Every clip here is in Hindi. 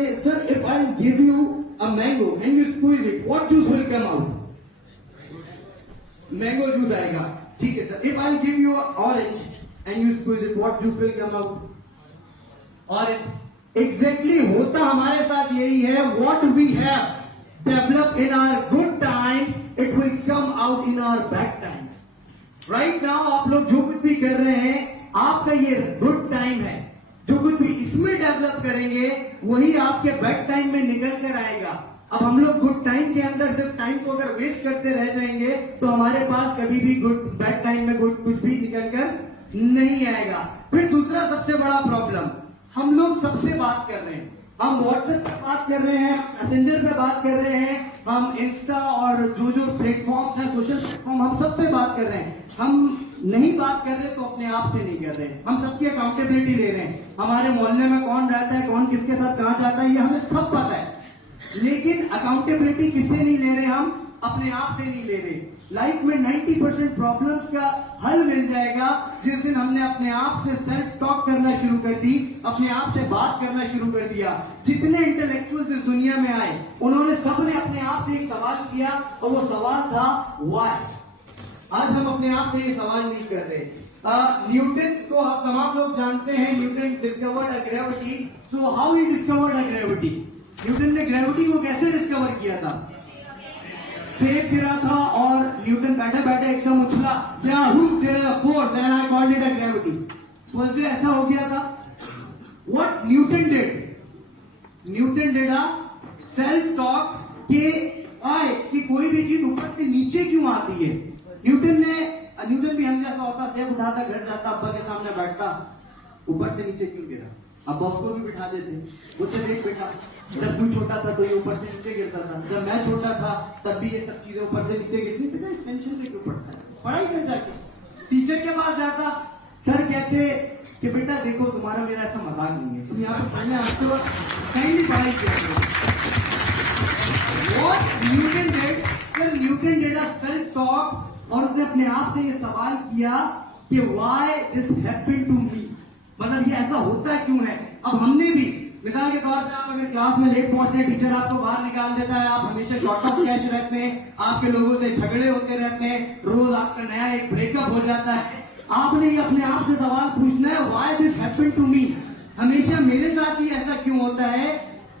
में, sir if I give you a mango and you squeeze it, what juice will come out? Mango juice आएगा, ठीक है sir. If I give you orange and you squeeze it, what juice will come out? Orange. Exactly होता हमारे साथ यही है. What we have develop in our good times, it will come out in our bad times. Right now आप लोग जो कुछ भी कर रहे हैं, आपका ये गुड टाइम है. जो कुछ भी इसमें डेवलप करेंगे वही आपके बैड टाइम में निकल कर आएगा. अब हम लोग गुड टाइम के अंदर सिर्फ टाइम को अगर वेस्ट करते रह जाएंगे तो हमारे पास कभी भी बैड टाइम में कुछ भी निकल कर नहीं आएगा. फिर दूसरा सबसे बड़ा प्रॉब्लम, हम लोग सबसे बात कर रहे हैं. हम व्हाट्सएप पे बात कर रहे हैं, मैसेंजर पे बात कर रहे हैं, हम इंस्टा और जो जो प्लेटफॉर्म है, सोशल प्लेटफॉर्म, हम सब पे बात कर रहे हैं. हम नहीं बात कर रहे तो अपने आप से नहीं कर रहे हैं. हम सबकी अकाउंटेबिलिटी ले रहे हैं. हमारे मोहल्ले में कौन रहता है, कौन किसके साथ कहां जाता है, ये हमें सब पता है. लेकिन अकाउंटेबिलिटी किससे नहीं ले रहे, हम अपने आप से नहीं ले रहे. लाइफ में 90% प्रॉब्लम्स का हल मिल जाएगा जिस दिन हमने अपने आप से सेल्फ टॉक करना शुरू कर दी, अपने आप से बात करना शुरू कर दिया. जितने इंटेलेक्चुअल्स इस दुनिया में आए, उन्होंने सबने अपने आप से एक सवाल किया और वो सवाल था व्हाई. आज हम अपने आप से ये सवाल नहीं कर रहे. न्यूटन को हम तमाम लोग जानते हैं. Newton discovered a gravity. So how he discovered a gravity? Newton ने ग्रेविटी को कैसे डिस्कवर किया था? सेब गिरा था और न्यूटन बैठे बैठे एकदम उछला, क्या force and I called it a gravity. तो ऐसा हो गया था. What Newton did? Newton did a self talk के आए कि कोई भी चीज ऊपर से नीचे क्यों आती है. न्यूटन भी हम जैसा होता, सेब उठाता, घर जाता, अब्बा के सामने बैठता, ऊपर से नीचे क्यों गिरा. अब बॉस को भी बिठा देते, मुझे देख बेटा, जब तू छोटा था तो ये ऊपर से नीचे गिरता था, जब मैं छोटा था तब भी ये सब चीजें ऊपर से नीचे गिरती. बेटा इस टेंशन से क्यों पड़ता है, पढ़ाई कर जाके. टीचर के पास जाता, सर कहते कि बेटा देखो तुम्हारा मेरा ऐसा मजाक नहीं है, तुम यहाँ पे पढ़ने आते हो, कहीं भी पढ़ाई करते हो. What Newton did? Sir Newton did a self talk और उसने अपने आप से ये सवाल किया कि why this happened to me. मतलब ये ऐसा होता क्यों है. अब हमने भी मिसाल के तौर पे, आप अगर क्लास में लेट पहुंचते हैं, टीचर आपको बाहर निकाल देता है, आप हमेशा शॉर्ट ऑफ कैश रहते हैं, आपके लोगों से झगड़े होते रहते हैं, रोज आपका नया एक ब्रेकअप हो जाता है. आपने ये अपने आप से सवाल पूछना है, why this happened to me, हमेशा मेरे साथ ही ऐसा क्यों होता है.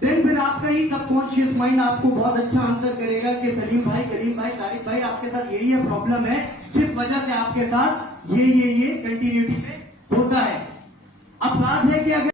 देन फिर आपका ही सबकॉन्शियस माइंड आपको बहुत अच्छा आंसर करेगा कि सलीम भाई, करीम भाई, तारिक भाई, आपके साथ यही है प्रॉब्लम है, जिस वजह से आपके साथ ये कंटिन्यूटी में होता है. अब बात है कि अगर